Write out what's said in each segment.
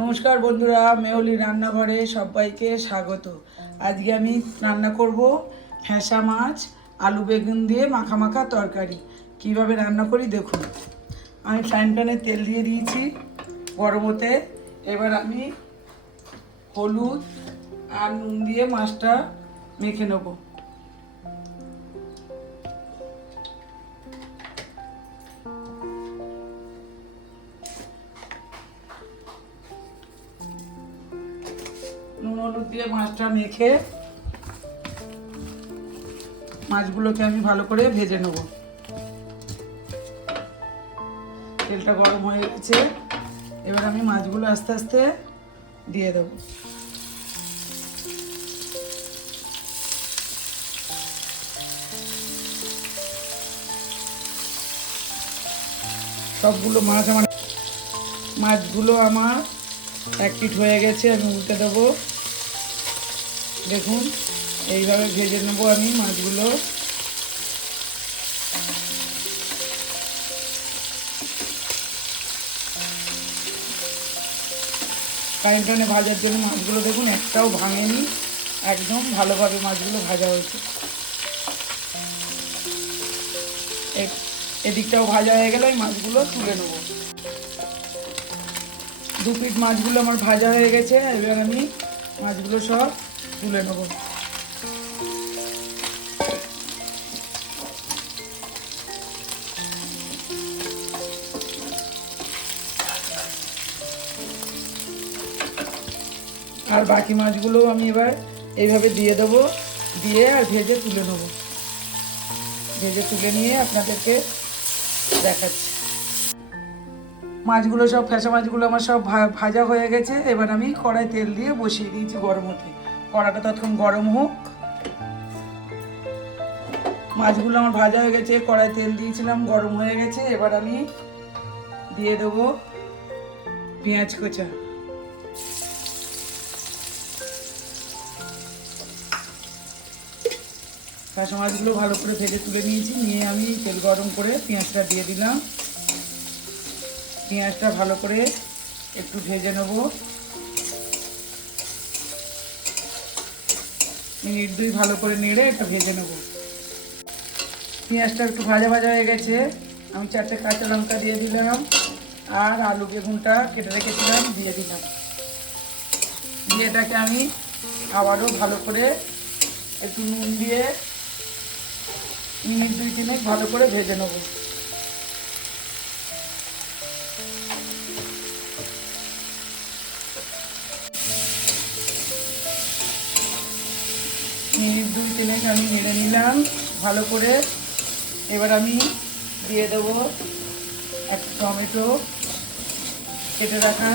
নমস্কার বন্ধুরা, মেহুলি রান্নাঘরে সবাইকে স্বাগত। আজকে আমি রান্না করব ফ্যাসা মাছ আলু বেগুন দিয়ে মাখা মাখা তরকারি। কিভাবে রান্না করি দেখুন। আমি ফ্রাইং প্যানে তেল দিয়ে দিয়েছি গরম হতে। এবার আমি হলুদ আর নুন দিয়ে মাছটা মেখে নেব। নুন হলুদ দিয়ে মাছটা মেখে মাছগুলোকে আমি ভালো করে ভেজে নেব। তেলটা গরম হয়ে গেছে, এবার আমি মাছগুলো আস্তে আস্তে দিয়ে দেব। সবগুলো মাছগুলো আমার এক পিঠ হয়ে গেছে, আমি উল্টে দেবো। দেখুন, এইভাবে ভেজে নেব আমি মাছগুলো। ফ্রাইং প্যানে ভাজার জন্য মাছগুলো দেখুন একটাও ভাঙেনি, একদম ভালোভাবে মাছগুলো ভাজা হয়েছে। এদিকটাও ভাজা হয়ে গেলে এই মাছগুলো তুলে নেব। দু পিঠ মাছগুলো আমার ভাজা হয়ে গেছে, এবার আমি মাছগুলো সব তুলে নেব। আর বাকি মাছগুলো আমি এবার এইভাবে দিয়ে দেবো, দিয়ে আর ভেজে তুলে নেব। ভেজে তুলে নিয়ে আপনাদেরকে দেখাচ্ছি। মাছগুলো সব ফ্যাসা মাছগুলো আমার সব ভাজা হয়ে গেছে। এবার আমি কড়াই তেল দিয়ে বসিয়ে দিয়েছি গরম হতে। কড়াটা ততক্ষণ গরম হোক। মাছগুলো আমার ভাজা হয়ে গেছে, কড়াই তেল দিয়েছিলাম, গরম হয়ে গেছে। এবার আমি দিয়ে দেবো পেঁয়াজ কুচা। ফ্যাসা মাছগুলো ভালো করে ভেজে তুলে নিয়েছি, নিয়ে আমি তেল গরম করে পেঁয়াজটা দিয়ে দিলাম। পেঁয়াজটা ভালো করে একটু ভেজে নেব, মিনিট দুই ভালো করে নেড়ে একটু ভেজে নেব। পেঁয়াজটা একটু ভাজা ভাজা হয়ে গেছে, আমি 4টে কাঁচা লঙ্কা দিয়ে দিলাম, আর আলু বেগুনটা কেটে রেখেছিলাম দিয়ে দিলাম। দিয়ে এটাকে আমি আবারও ভালো করে একটু নুন দিয়ে মিনিট 2-3 ভালো করে ভেজে নেব। মিনিট 2-3 আমি নেড়ে নিলাম ভালো করে। এবার আমি দিয়ে দেবো এক টমেটো কেটে রাখা,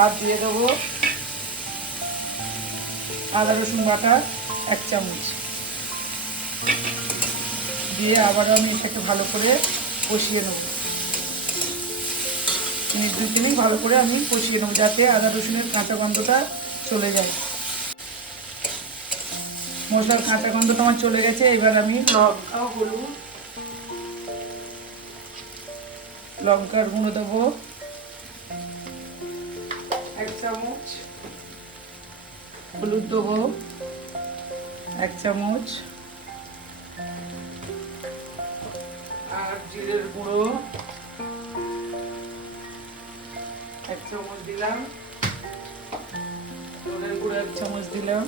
আর দিয়ে দেবো আদা রসুন বাটা 1 চামচ দিয়ে আবারও আমি এটাকে ভালো করে কষিয়ে নেব। মিনিট 2-3 ভালো করে আমি কষিয়ে নেব, যাতে আদা রসুনের কাঁচা গন্ধটা চলে যায়। মশলার কাঁচা গন্ধটা আমার চলে গেছে। এবার আমি লঙ্কা হলুদ লঙ্কার গুঁড়ো দেবো 1 চামচ, হলুদ দেবো 1 চামচ, আর জিরের গুঁড়ো 1 চামচ দিলাম, ধনের গুঁড়ো 1 চামচ দিলাম।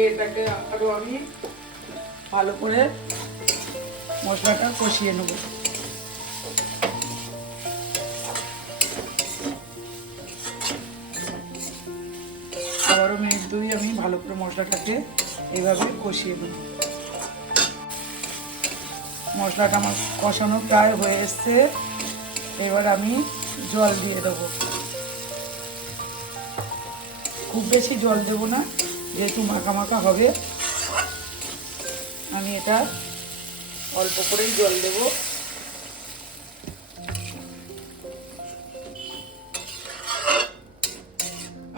এটাকে আরো আমি ভালো করে মশলাটা কষিয়ে নেব। আবারও মিনিট 2 আমি ভালো করে মশলাটাকে এইভাবে কষিয়ে নেব। মশলাটা আমার কষানো প্রায় হয়ে এসছে, এবার আমি জল দিয়ে দেবো। খুব বেশি জল দেবো না, যেহেতু মাখা মাখা হবে। আমি এটা অল্প করেই জল দেব।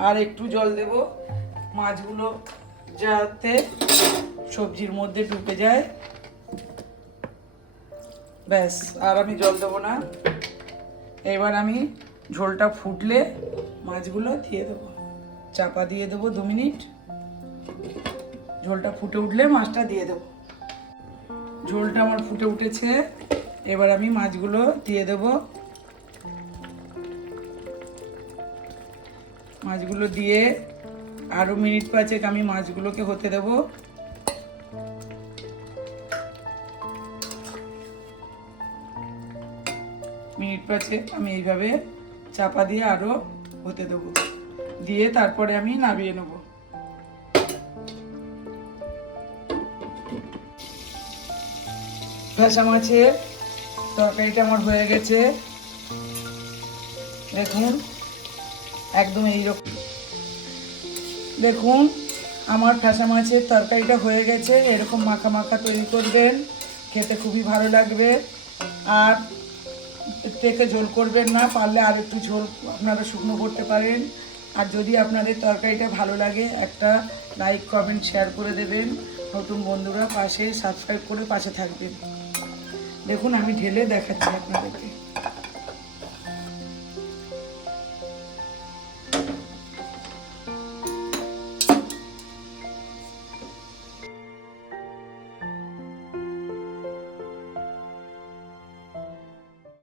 আর একটু জল দেব, মাছগুলো যাতে সবজির মধ্যে ঢুকে যায়। ব্যাস, আর আমি জল দেবো না। এবার আমি ঝোলটা ফুটলে মাছগুলো দিয়ে দেবো, চাপা দিয়ে দেবো 2 মিনিট। ঝোলটা ফুটে উঠলে মাছটা দিয়ে দেবো। ঝোলটা আমার ফুটে উঠেছে, এবার আমি মাছগুলো দিয়ে দেবো। মাছগুলো দিয়ে আরও মিনিট 5 আমি মাছগুলোকে হতে দেবো। মিনিট 5 আমি এইভাবে চাপা দিয়ে আরও হতে দেবো, দিয়ে তারপরে আমি নামিয়ে নেব। ফ্যাসা মাছের তরকারিটা আমার হয়ে গেছে, দেখুন একদম এইরকম। দেখুন আমার ফ্যাসা মাছের তরকারিটা হয়ে গেছে, এরকম মাখা মাখা তৈরি করবেন, খেতে খুবই ভালো লাগবে। আর থেকে ঝোল করবেন না, পারলে আর একটু ঝোল আপনারা শুকনো করতে পারেন। আর যদি আপনাদের তরকারিটা ভালো লাগে একটা লাইক কমেন্ট শেয়ার করে দেবেন। নতুন বন্ধুরা পাশে সাবস্ক্রাইব করে পাশে থাকবেন। দেখুন আমি ঢেলে দেখাচ্ছি আপনাদেরকে।